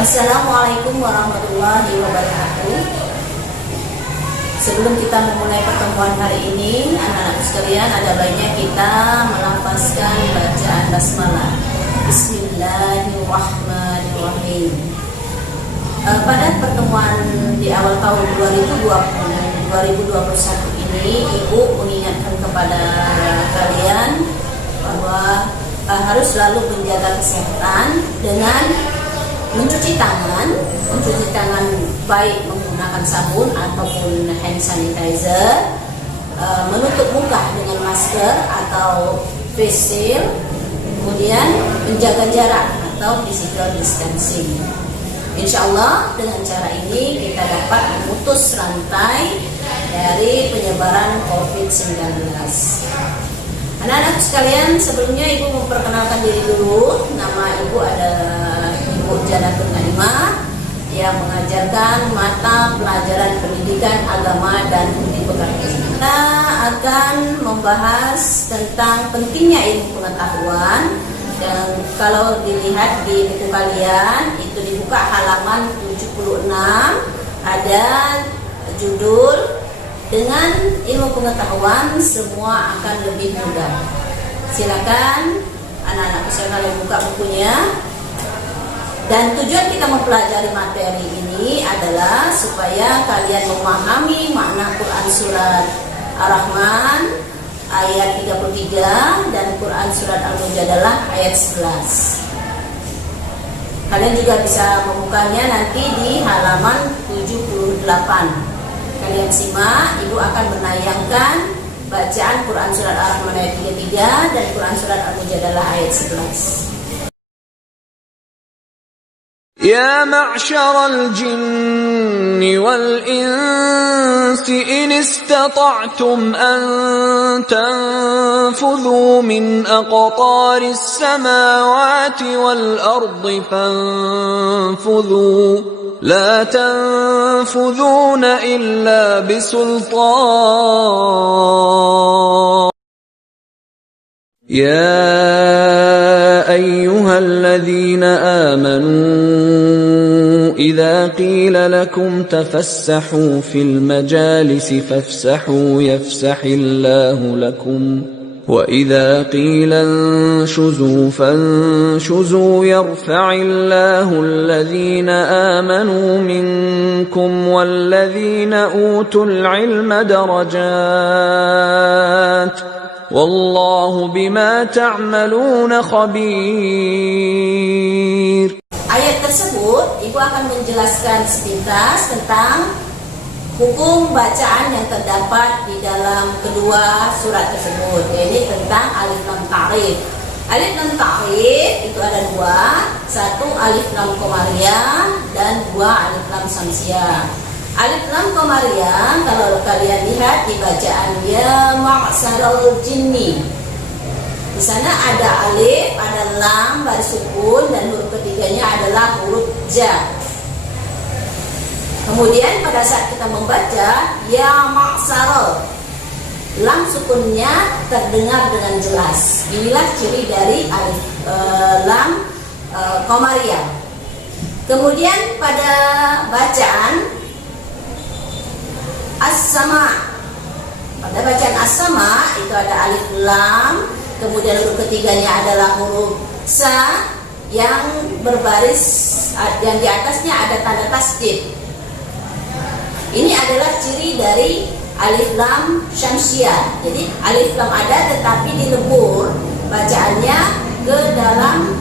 Assalamualaikum warahmatullahi wabarakatuh. Sebelum kita memulai pertemuan hari ini, anak-anak sekalian, ada baiknya kita melafazkan bacaan basmalah. Bismillahirrahmanirrahim. Pada pertemuan di awal tahun 2021 ini, Ibu mengingatkan kepada kalian bahwa harus selalu menjaga kesehatan dengan mencuci tangan baik menggunakan sabun ataupun hand sanitizer, menutup muka dengan masker atau face shield, kemudian menjaga jarak atau physical distancing. Insya Allah dengan cara ini kita dapat memutus rantai dari penyebaran COVID-19. Anak-anak sekalian, sebelumnya Ibu memperkenalkan diri dulu. Nama Ibu adalah Ibu Janatun Naimah yang mengajarkan mata pelajaran pendidikan agama dan budi pekerti. Kita akan membahas tentang pentingnya ilmu pengetahuan, dan kalau dilihat di buku kalian itu dibuka halaman 76, ada judul dengan ilmu pengetahuan semua akan lebih mudah. Silakan anak-anak bisa kalian buka bukunya. Dan tujuan kita mempelajari materi ini adalah supaya kalian memahami makna Quran surat Ar-Rahman ayat 33 dan Quran surat Al-Mujadalah ayat 11. Kalian juga bisa membukanya nanti di halaman 78. Kalian simak, Ibu akan menayangkan bacaan Quran surat Ar-Rahman ayat 33 dan Quran surat Al-Mujadalah ayat 11. يا معشر الجن والإنس إن استطعتم أن تنفذوا من أقطار السماوات والأرض فانفذوا لا تنفذون إلا بسلطان يا أيها الذين آمنوا إذا قيل لكم تفسحوا في المجالس فافسحوا يفسح الله لكم وإذا قيل انشزوا فانشزوا يرفع الله الذين آمنوا منكم والذين أوتوا العلم درجات والله بما تعملون خبير. Ayat tersebut Ibu akan menjelaskan sepintas tentang hukum bacaan yang terdapat di dalam kedua surat tersebut, yaitu tentang alif lam ta'rif. Alif lam ta'rif itu ada dua, satu alif lam qamariyah dan dua alif lam samsiyah. Alif lam qamariyah kalau kalian lihat di bacaan ya ma'syaral jinni, di sana ada alif, ada lam baris sukun dan huruf ketiganya adalah huruf ja. Kemudian pada saat kita membaca ya ma'syaral, lam sukunnya terdengar dengan jelas. Inilah ciri dari alif lam qamariyah. Kemudian pada bacaan as-sama, pada bacaan as-sama itu ada alif lam, kemudian huruf ketiganya adalah huruf sa yang berbaris, yang di atasnya ada tanda tasdid. Ini adalah ciri dari alif lam syamsiyah. Jadi alif lam ada tetapi dilebur bacaannya ke dalam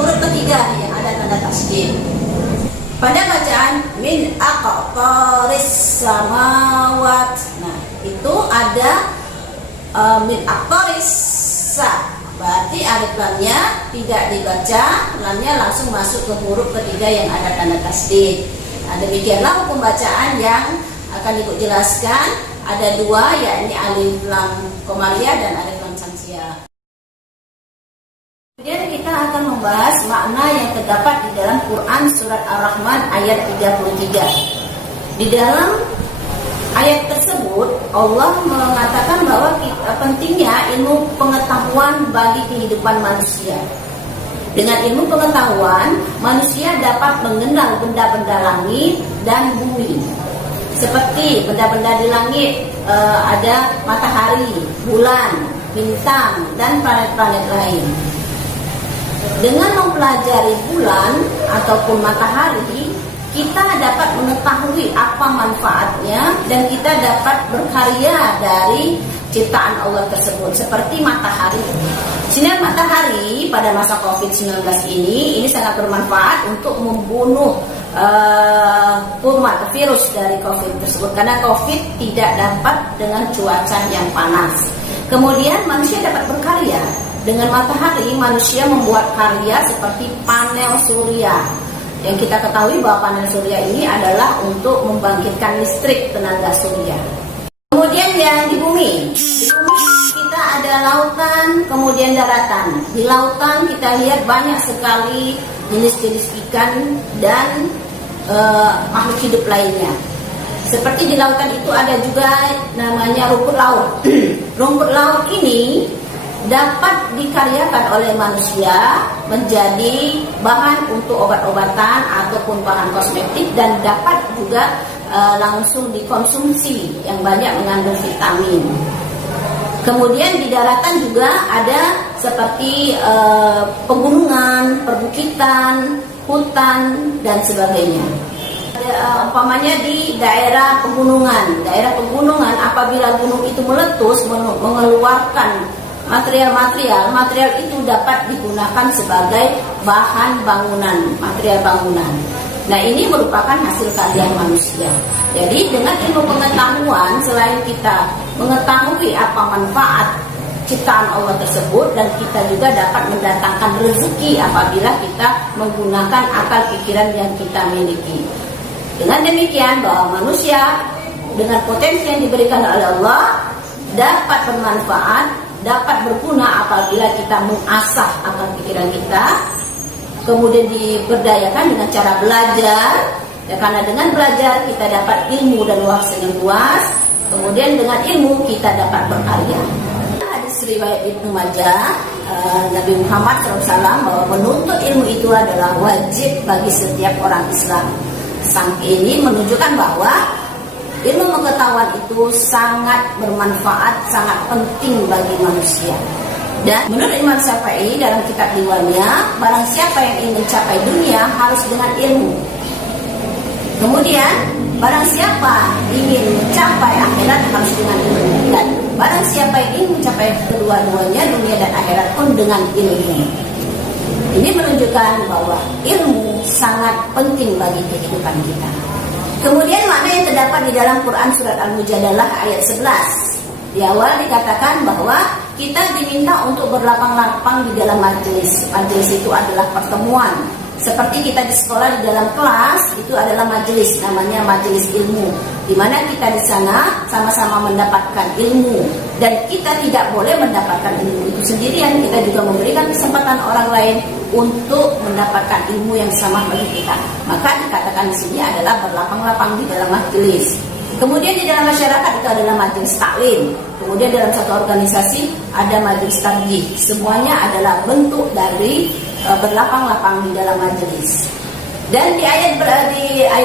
huruf ketiga yang ada tanda tasdid. Pada bacaan min aqtaris samawat, nah itu ada min aqtaris sa, berarti alif lamnya tidak dibaca, lamnya langsung masuk ke huruf ketiga yang ada tanda tasdid. Nah, demikianlah hukum bacaan yang akan Ibu jelaskan. Ada dua, yakni alif lam qamariyah dan alif lam samsiyah. Kemudian kita akan membahas makna yang terdapat di dalam Quran surat Ar-Rahman ayat 33. Di dalam ayat tersebut Allah mengatakan bahwa pentingnya ilmu pengetahuan bagi kehidupan manusia. Dengan ilmu pengetahuan, manusia dapat mengenal benda-benda langit dan bumi. Seperti benda-benda di langit, ada matahari, bulan, bintang, dan planet-planet lain. Dengan mempelajari bulan ataupun matahari, kita dapat mengetahui apa manfaatnya dan kita dapat berkarya dari ciptaan Allah tersebut. Seperti matahari. Sinar matahari pada masa COVID-19 ini sangat bermanfaat untuk membunuh kuman virus dari COVID tersebut, karena COVID tidak dapat dengan cuaca yang panas. Kemudian manusia dapat berkarya. Dengan matahari, manusia membuat karya seperti panel surya. Yang kita ketahui bahwa panel surya ini adalah untuk membangkitkan listrik tenaga surya. Kemudian yang di bumi. Di bumi kita ada lautan, kemudian daratan. Di lautan kita lihat banyak sekali jenis-jenis ikan dan makhluk hidup lainnya. Seperti di lautan itu ada juga namanya rumput laut. Rumput laut ini dapat dikaryakan oleh manusia menjadi bahan untuk obat-obatan ataupun bahan kosmetik, dan dapat juga langsung dikonsumsi yang banyak mengandung vitamin. Kemudian di daratan juga ada seperti pegunungan, perbukitan, hutan, dan sebagainya. Umpamanya di daerah pegunungan apabila gunung itu meletus mengeluarkan material itu dapat digunakan sebagai bahan bangunan, material bangunan. Nah, ini merupakan hasil karya manusia. Jadi dengan ilmu pengetahuan, selain kita mengetahui apa manfaat ciptaan Allah tersebut, dan kita juga dapat mendatangkan rezeki apabila kita menggunakan akal pikiran yang kita miliki. Dengan demikian, bahwa manusia dengan potensi yang diberikan oleh Allah dapat bermanfaat, dapat berguna apabila kita mengasah akal pikiran kita, kemudian diberdayakan dengan cara belajar, ya, karena dengan belajar kita dapat ilmu dan wawasan yang luas, kemudian dengan ilmu kita dapat berkarya. Hadis riwayat Ibnu Majah, Nabi Muhammad SAW bahwa menuntut ilmu itu adalah wajib bagi setiap orang Islam. Sang ini menunjukkan bahwa ilmu pengetahuan itu sangat bermanfaat, sangat penting bagi manusia. Dan menurut Imam Syafi'i dalam kitab diwannya, barang siapa yang ingin mencapai dunia harus dengan ilmu. Kemudian barang siapa ingin mencapai akhirat harus dengan ilmu. Dan barang siapa yang ingin mencapai kedua-duanya, dunia dan akhirat pun dengan ilmu. Ini menunjukkan bahwa ilmu sangat penting bagi kehidupan kita. Kemudian makna yang terdapat di dalam Quran surat Al-Mujadalah ayat 11. Di awal dikatakan bahwa kita diminta untuk berlapang-lapang di dalam majelis. Majelis itu adalah pertemuan. Seperti kita di sekolah, di dalam kelas itu adalah majelis, namanya majelis ilmu, di mana kita di sana sama-sama mendapatkan ilmu, dan kita tidak boleh mendapatkan ilmu itu sendirian. Kita juga memberikan kesempatan orang lain untuk mendapatkan ilmu yang sama bagi kita. Maka dikatakan di sini adalah berlapang-lapang di dalam majelis. Kemudian di dalam masyarakat itu adalah majelis taklim. Kemudian dalam satu organisasi ada majelis tarjih. Semuanya adalah bentuk dari berlapang-lapang di dalam majelis. Dan di ayat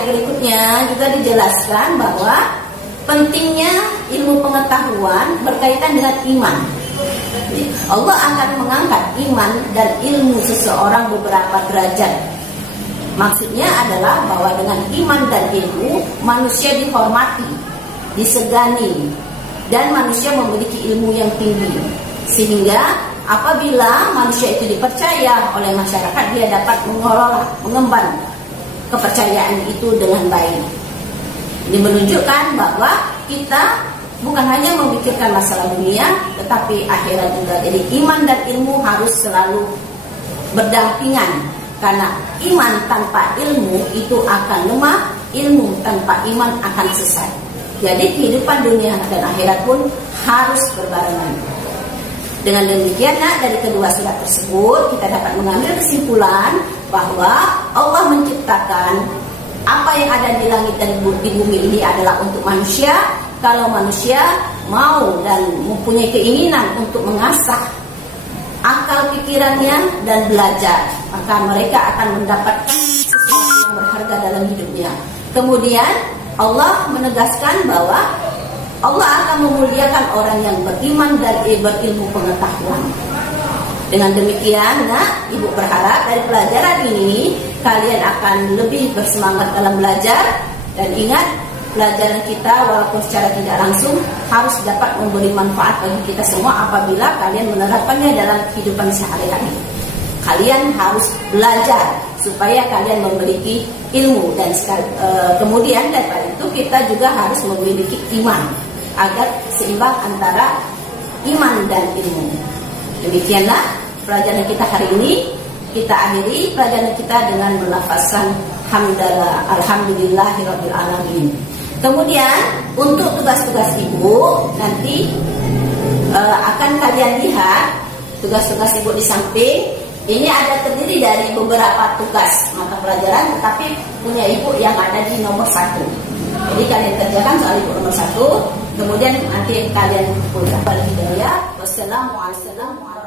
berikutnya juga dijelaskan bahwa pentingnya ilmu pengetahuan berkaitan dengan iman. Allah akan mengangkat iman dan ilmu seseorang beberapa derajat. Maksudnya adalah bahwa dengan iman dan ilmu manusia dihormati, disegani, dan manusia memiliki ilmu yang tinggi. Sehingga apabila manusia itu dipercaya oleh masyarakat, dia dapat mengelola, mengemban kepercayaan itu dengan baik. Ini menunjukkan bahwa kita bukan hanya memikirkan masalah dunia, tetapi akhirat juga. Jadi iman dan ilmu harus selalu berdampingan, karena iman tanpa ilmu itu akan lemah, ilmu tanpa iman akan sesat. Jadi kehidupan dunia dan akhirat pun harus berbarengan. Dengan demikian, dari kedua surat tersebut kita dapat mengambil kesimpulan bahwa Allah menciptakan apa yang ada di langit dan di bumi ini adalah untuk manusia. Kalau manusia mau dan mempunyai keinginan untuk mengasah akal pikirannya dan belajar, maka mereka akan mendapatkan sesuatu yang berharga dalam hidupnya. Kemudian Allah menegaskan bahwa Allah akan memuliakan orang yang beriman dan berilmu pengetahuan. Dengan demikian, ibu berharap dari pelajaran ini kalian akan lebih bersemangat dalam belajar. Dan ingat, pelajaran kita walaupun secara tidak langsung harus dapat memberi manfaat bagi kita semua apabila kalian menerapkannya dalam kehidupan sehari-hari. Kalian harus belajar supaya kalian memiliki ilmu, dan kemudian daripada itu kita juga harus memiliki iman agar seimbang antara iman dan ilmu. Demikianlah pelajaran kita hari ini. Kita akhiri pelajaran kita dengan melafazkan hamdalah, alhamdulillahirabbil alamin. Kemudian untuk tugas-tugas ibu nanti akan kalian lihat tugas-tugas ibu di samping. Ini ada terdiri dari beberapa tugas mata pelajaran, tetapi punya ibu yang ada di nomor 1. Jadi kalian kerjakan soal ibu nomor 1. Kemudian nanti kalian pulang balik hidayah. Wassalamualaikum.